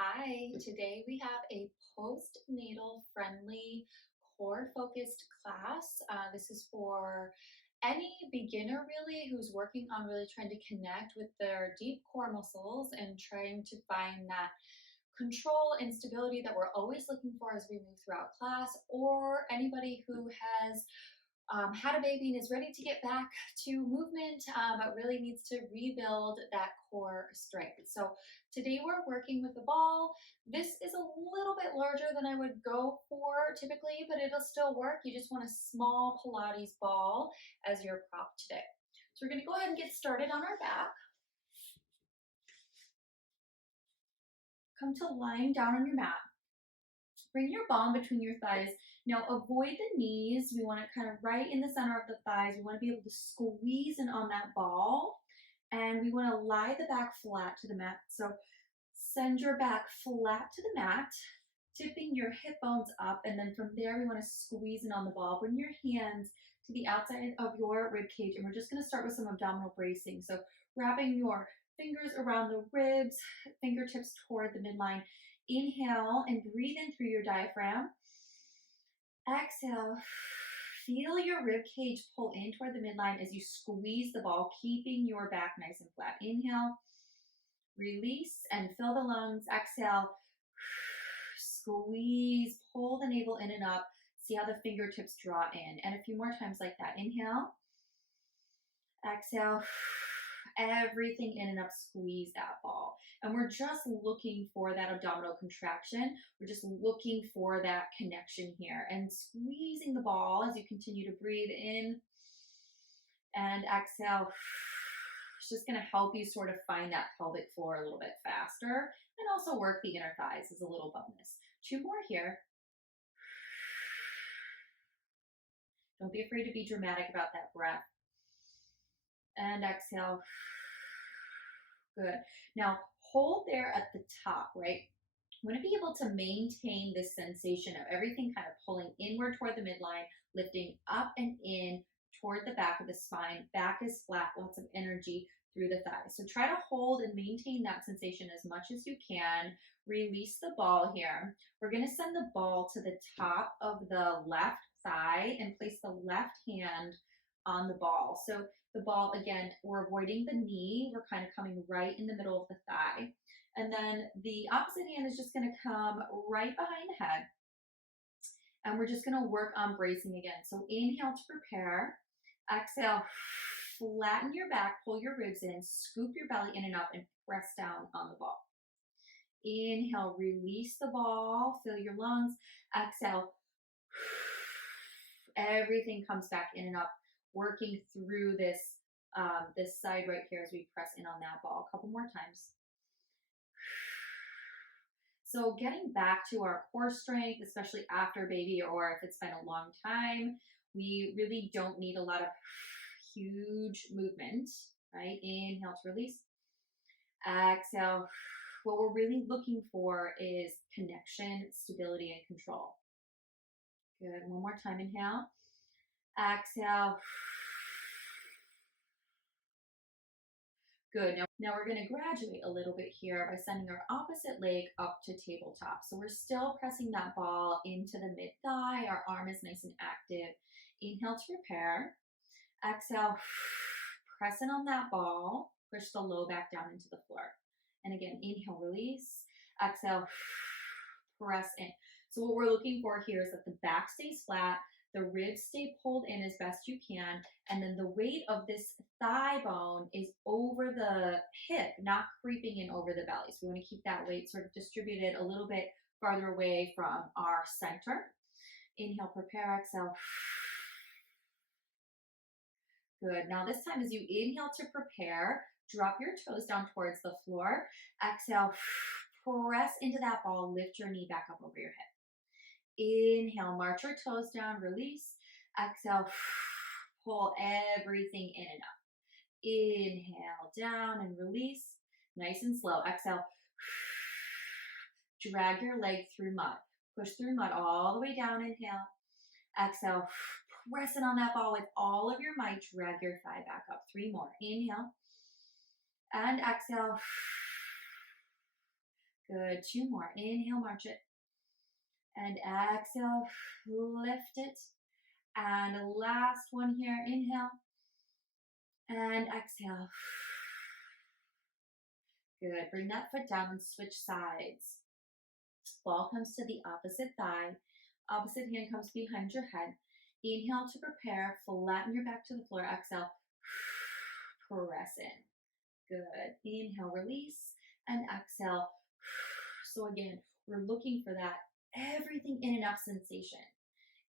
Hi, today we have a postnatal friendly core focused class. This is for any beginner really who's working on really trying to connect with their deep core muscles and trying to find that control and stability that we're always looking for as we move throughout class, or anybody who has had a baby and is ready to get back to movement, but really needs to rebuild that core strength. So today we're working with the ball. This is a little bit larger than I would go for typically, but it'll still work. You just want a small Pilates ball as your prop today. So we're going to go ahead and get started on our back. Come to lying down on your mat. Bring your ball in between your thighs. Now avoid the knees. We want it kind of right in the center of the thighs. We want to be able to squeeze in on that ball. And we want to lie the back flat to the mat. So send your back flat to the mat, tipping your hip bones up. And then from there, we want to squeeze in on the ball. Bring your hands to the outside of your rib cage. And we're just going to start with some abdominal bracing. So wrapping your fingers around the ribs, fingertips toward the midline. Inhale and breathe in through your diaphragm. Exhale. Feel your rib cage pull in toward the midline as you squeeze the ball, keeping your back nice and flat. Inhale, release, and fill the lungs. Exhale, squeeze, pull the navel in and up. See how the fingertips draw in. And a few more times like that. Inhale, exhale, everything in and up, squeeze that ball. And we're just looking for that abdominal contraction. We're just looking for that connection here and squeezing the ball as you continue to breathe in and exhale. It's just going to help you sort of find that pelvic floor a little bit faster and also work the inner thighs as a little bonus. Two more here. Don't be afraid to be dramatic about that breath. And exhale. Good. Now hold there at the top, right? You want to be able to maintain this sensation of everything kind of pulling inward toward the midline, lifting up and in toward the back of the spine. Back is flat, lots of energy through the thighs. So try to hold and maintain that sensation as much as you can. Release the ball here. We're going to send the ball to the top of the left thigh and place the left hand on the ball. So the ball, again, we're avoiding the knee. We're kind of coming right in the middle of the thigh. And then the opposite hand is just going to come right behind the head. And we're just going to work on bracing again. So inhale to prepare. Exhale, flatten your back, pull your ribs in, scoop your belly in and up, and press down on the ball. Inhale, release the ball, fill your lungs. Exhale, everything comes back in and up, working through this, this side right here as we press in on that ball. A couple more times. So getting back to our core strength, especially after baby or if it's been a long time, we really don't need a lot of huge movement, right? Inhale to release. Exhale. What we're really looking for is connection, stability, and control. Good. One more time. Inhale. Exhale. Good. Now we're going to graduate a little bit here by sending our opposite leg up to tabletop. So we're still pressing that ball into the mid thigh. Our arm is nice and active. Inhale to prepare. Exhale. Press in on that ball. Push the low back down into the floor. And again, inhale, release. Exhale. Press in. So what we're looking for here is that the back stays flat, the ribs stay pulled in as best you can, and then the weight of this thigh bone is over the hip, not creeping in over the belly. So we want to keep that weight sort of distributed a little bit farther away from our center. Inhale, prepare, exhale. Good. Now this time as you inhale to prepare, drop your toes down towards the floor. Exhale, press into that ball, lift your knee back up over your hip. Inhale, march your toes down, release. Exhale, pull everything in and up. Inhale, down and release. Nice and slow. Exhale, drag your leg through mud. Push through mud all the way down. Inhale. Exhale, press it on that ball with all of your might. Drag your thigh back up. 3 more. Inhale and exhale. Good. Two more. Inhale, march it. And exhale, lift it. And last one here. Inhale. And exhale. Good. Bring that foot down and switch sides. Ball comes to the opposite thigh. Opposite hand comes behind your head. Inhale to prepare. Flatten your back to the floor. Exhale. Press in. Good. Inhale, release. And exhale. So again, we're looking for that everything in and out sensation.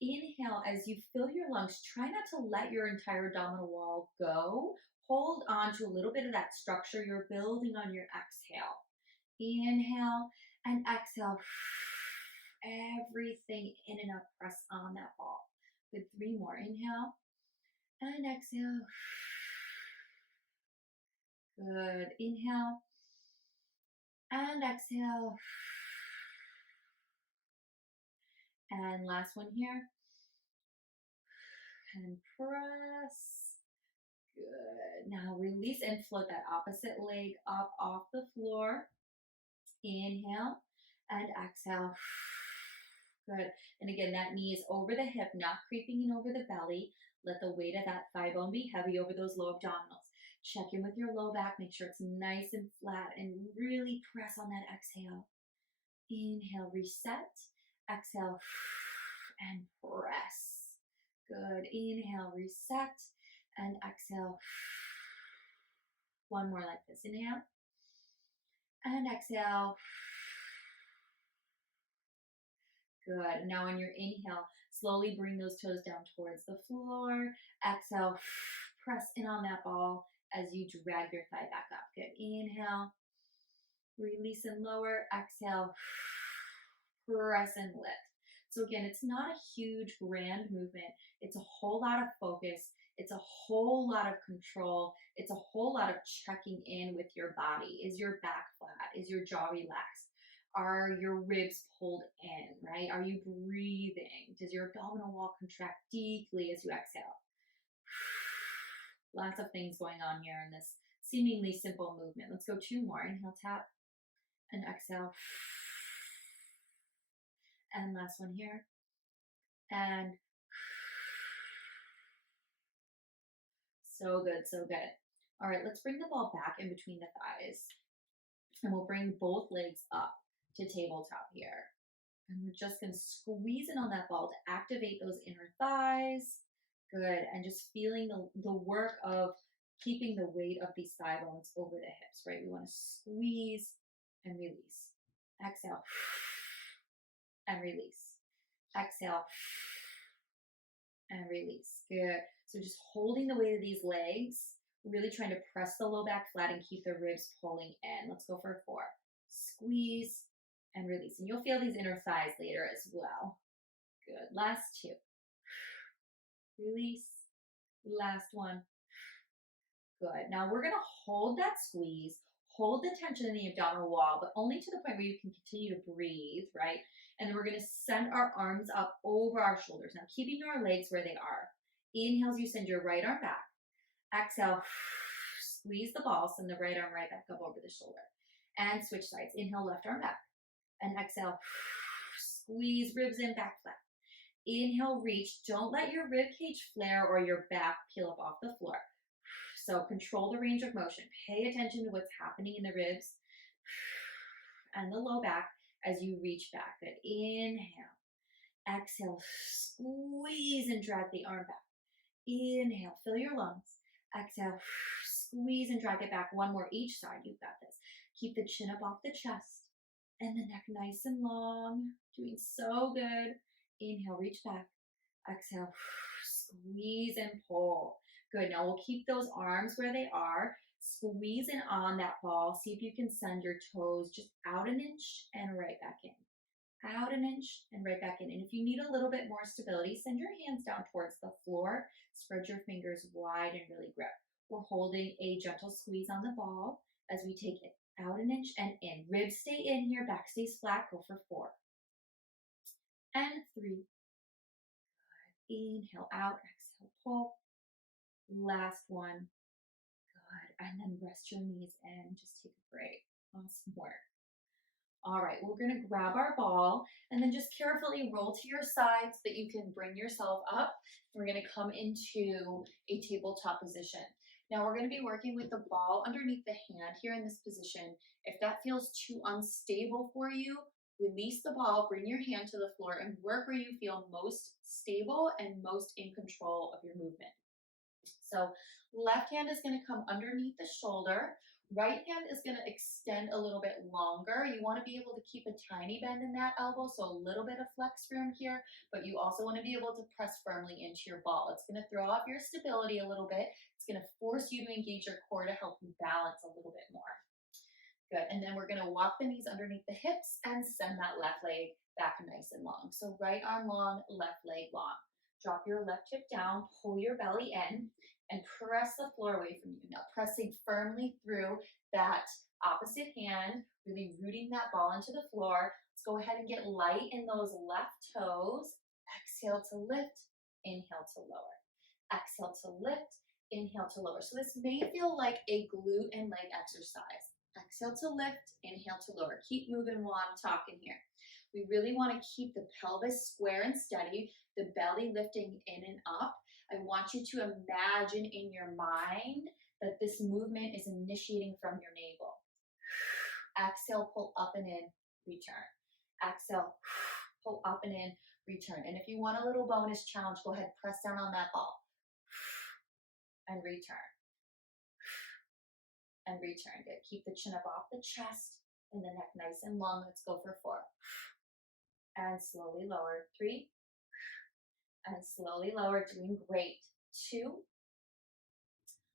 Inhale, as you fill your lungs, try not to let your entire abdominal wall go. Hold on to a little bit of that structure you're building on your exhale. Inhale and exhale. Everything in and out, press on that ball. Good, three more. Inhale and exhale. Good. Inhale and exhale. And last one here. And press. Good. Now release and float that opposite leg up off the floor. Inhale and exhale. Good. And again, that knee is over the hip, not creeping in over the belly. Let the weight of that thigh bone be heavy over those low abdominals. Check in with your low back. Make sure it's nice and flat and really press on that exhale. Inhale, reset. Exhale and press. Good. Inhale, reset and exhale. One more like this. Inhale and exhale. Good. Now on your inhale, slowly bring those toes down towards the floor. Exhale, press in on that ball as you drag your thigh back up. Good. Inhale, release and lower. Exhale, press and lift. So again, it's not a huge grand movement. It's a whole lot of focus. It's a whole lot of control. It's a whole lot of checking in with your body. Is your back flat? Is your jaw relaxed? Are your ribs pulled in, right? Are you breathing? Does your abdominal wall contract deeply as you exhale? Lots of things going on here in this seemingly simple movement. Let's go two more. Inhale, tap, and exhale. And last one here. And so good, so good. All right, let's bring the ball back in between the thighs. And we'll bring both legs up to tabletop here. And we're just going to squeeze in on that ball to activate those inner thighs. Good. And just feeling the work of keeping the weight of these thigh bones over the hips, right? We want to squeeze and release. Exhale and release. Exhale and release. Good. So just holding the weight of these legs, really trying to press the low back flat and keep the ribs pulling in. Let's go for 4. Squeeze and release. And you'll feel these inner thighs later as well. Good. Last 2. Release. Last one. Good. Now we're going to hold that squeeze, hold the tension in the abdominal wall, but only to the point where you can continue to breathe, right? And then we're going to send our arms up over our shoulders. Now keeping our legs where they are. Inhales, you send your right arm back. Exhale, squeeze the ball, send the right arm right back up over the shoulder. And switch sides. Inhale, left arm back. And exhale, squeeze ribs in, back flat. Inhale, reach. Don't let your rib cage flare or your back peel up off the floor. So control the range of motion. Pay attention to what's happening in the ribs and the low back as you reach back. Good. Inhale. Exhale. Squeeze and drag the arm back. Inhale. Fill your lungs. Exhale. Squeeze and drag it back. One more each side. You've got this. Keep the chin up off the chest and the neck nice and long. Doing so good. Inhale. Reach back. Exhale. Squeeze and pull. Good. Now we'll keep those arms where they are. Squeeze in on that ball. See if you can send your toes just out an inch and right back in. Out an inch and right back in. And if you need a little bit more stability, send your hands down towards the floor. Spread your fingers wide and really grip. We're holding a gentle squeeze on the ball as we take it out an inch and in. Ribs stay in here. Back stays flat. Go for 4. And 3. Good. Inhale out. Exhale. Pull. Last one. Good. And then rest your knees in. Just take a break. Awesome work. All right, we're gonna grab our ball and then just carefully roll to your side so that you can bring yourself up. We're gonna come into a tabletop position. Now we're gonna be working with the ball underneath the hand here in this position. If that feels too unstable for you, release the ball, bring your hand to the floor and work where you feel most stable and most in control of your movement. So left hand is gonna come underneath the shoulder. Right hand is going to extend a little bit longer. You want to be able to keep a tiny bend in that elbow, so a little bit of flex room here, but you also want to be able to press firmly into your ball. It's going to throw off your stability a little bit. It's going to force you to engage your core to help you balance a little bit more. Good, and then we're going to walk the knees underneath the hips and send that left leg back nice and long. So right arm long, left leg long. Drop your left hip down, pull your belly in, and press the floor away from you. Now pressing firmly through that opposite hand, really rooting that ball into the floor. Let's go ahead and get light in those left toes. Exhale to lift, inhale to lower. Exhale to lift, inhale to lower. So this may feel like a glute and leg exercise. Exhale to lift, inhale to lower. Keep moving while I'm talking here. We really want to keep the pelvis square and steady, the belly lifting in and up. I want you to imagine in your mind that this movement is initiating from your navel. Exhale, pull up and in, return. Exhale, pull up and in, return. And if you want a little bonus challenge, go ahead, press down on that ball. And return. And return. Good. Keep the chin up off the chest and the neck nice and long. Let's go for 4. And slowly lower. 3. And slowly lower. Doing great. 2.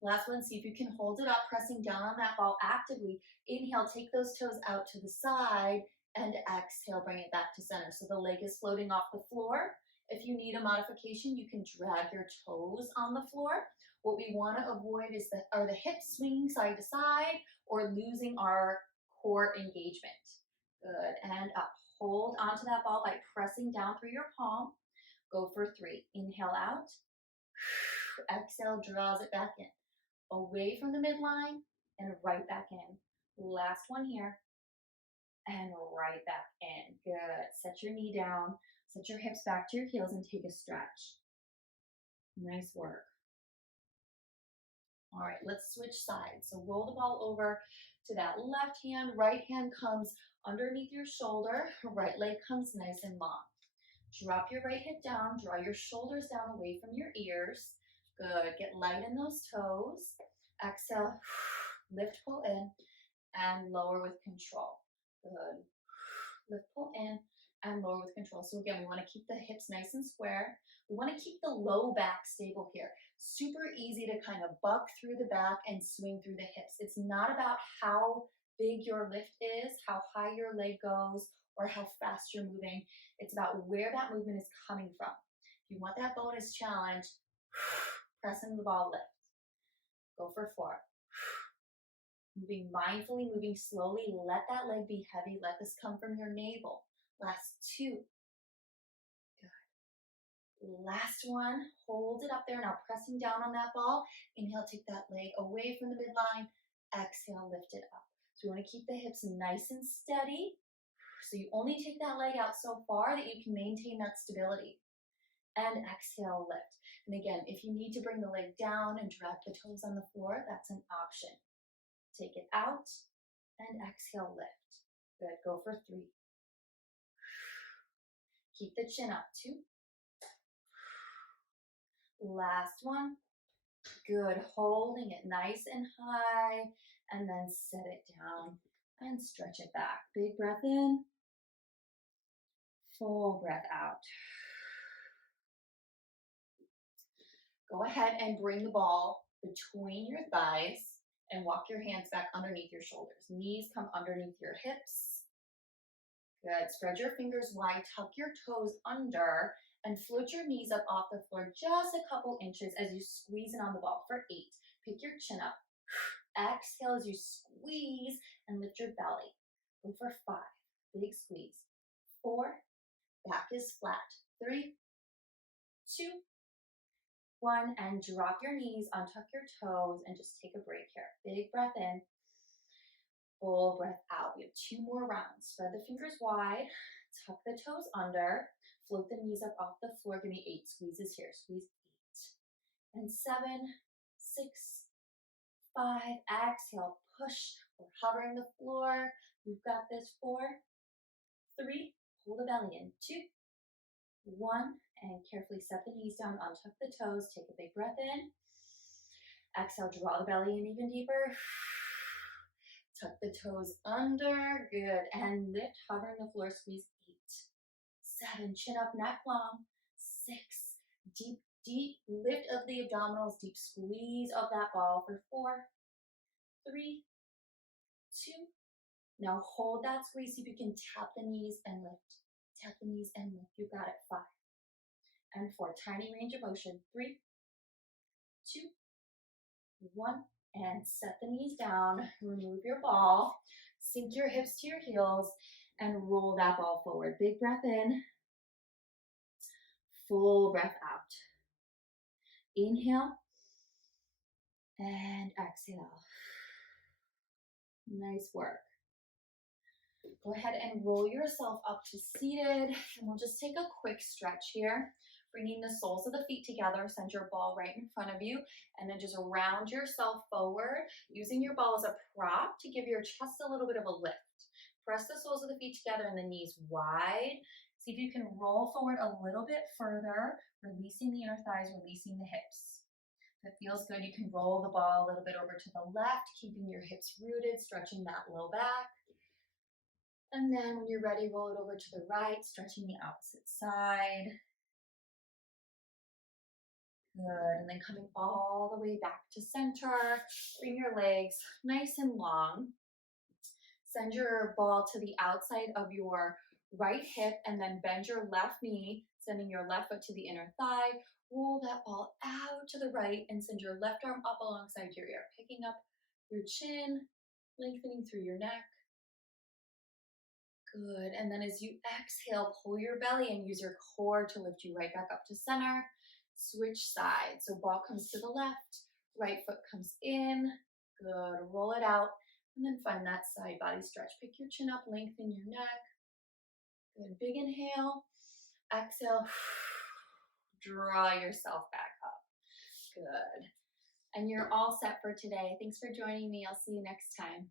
Last one, see if you can hold it up, pressing down on that ball actively. Inhale, take those toes out to the side, and exhale, bring it back to center. So the leg is floating off the floor. If you need a modification, you can drag your toes on the floor. What we want to avoid is the hips swinging side to side or losing our core engagement. Good, and up. Hold onto that ball by pressing down through your palm. Go for 3. Inhale out. Exhale, draws it back in. Away from the midline and right back in. Last one here. And right back in. Good. Set your knee down. Set your hips back to your heels and take a stretch. Nice work. All right, let's switch sides. So roll the ball over to that left hand. Right hand comes underneath your shoulder. Right leg comes nice and long. Drop your right hip down. Draw your shoulders down away from your ears. Good. Get light in those toes. Exhale. Lift, pull in, and lower with control. Good. Lift, pull in, and lower with control. So again, we want to keep the hips nice and square. We want to keep the low back stable here. Super easy to kind of buck through the back and swing through the hips. It's not about how big your lift is, how high your leg goes, or how fast you're moving. It's about where that movement is coming from. If you want that bonus challenge, press into the ball, lift. Go for 4. Moving mindfully, moving slowly. Let that leg be heavy. Let this come from your navel. Last 2. Good. Last one. Hold it up there. Now pressing down on that ball. Inhale, take that leg away from the midline. Exhale, lift it up. So we want to keep the hips nice and steady. So you only take that leg out so far that you can maintain that stability. And exhale, lift. And again, if you need to bring the leg down and drag the toes on the floor, that's an option. Take it out and exhale, lift. Good, go for 3. Keep the chin up, 2. Last one. Good, holding it nice and high and then set it down and stretch it back. Big breath in, full breath out. Go ahead and bring the ball between your thighs and walk your hands back underneath your shoulders. Knees come underneath your hips. Good. Spread your fingers wide, tuck your toes under, and float your knees up off the floor just a couple inches as you squeeze it on the ball for 8. Pick your chin up. Exhale as you squeeze and lift your belly. Go for 5. Big squeeze. 4. Back is flat. 3, 2, 1, and drop your knees, untuck your toes, and just take a break here. Big breath in, Full breath out. We have 2 more rounds. Spread the fingers wide, tuck the toes under, float the knees up off the floor. Give me 8 squeezes here. Squeeze 8. And 7, 6, 5. Exhale, push. We're hovering the floor. We've got this. 4, 3. Pull the belly in. 2, 1. And carefully set the knees down, untuck the toes. Take a big breath in. Exhale, draw the belly in even deeper. Tuck the toes under, good, and lift, hovering the floor, squeeze 8, 7, chin up, neck long, 6, deep, deep lift of the abdominals, deep squeeze of that ball for 4, 3, 2, now hold that squeeze, see if you can tap the knees and lift, tap the knees and lift, you got it, 5, and 4, tiny range of motion, 3, 2, 1, and set the knees down, remove your ball, sink your hips to your heels, and roll that ball forward. Big breath in, full breath out. Inhale, and exhale. Nice work. Go ahead and roll yourself up to seated, and we'll just take a quick stretch here. Bringing the soles of the feet together, send your ball right in front of you, and then just round yourself forward, using your ball as a prop to give your chest a little bit of a lift. Press the soles of the feet together and the knees wide. See if you can roll forward a little bit further, releasing the inner thighs, releasing the hips. If it feels good, you can roll the ball a little bit over to the left, keeping your hips rooted, stretching that low back. And then when you're ready, roll it over to the right, stretching the opposite side. Good, and then coming all the way back to center. Bring your legs nice and long. Send your ball to the outside of your right hip and then bend your left knee, sending your left foot to the inner thigh. Roll that ball out to the right and send your left arm up alongside your ear, picking up your chin, lengthening through your neck. Good, and then as you exhale, pull your belly and use your core to lift you right back up to center. Switch sides, so ball comes to the left, right foot comes in, good, roll it out, and then find that side body stretch. Pick your chin up, lengthen your neck, good, big inhale, exhale, draw yourself back up, good, and you're all set for today. Thanks for joining me, I'll see you next time.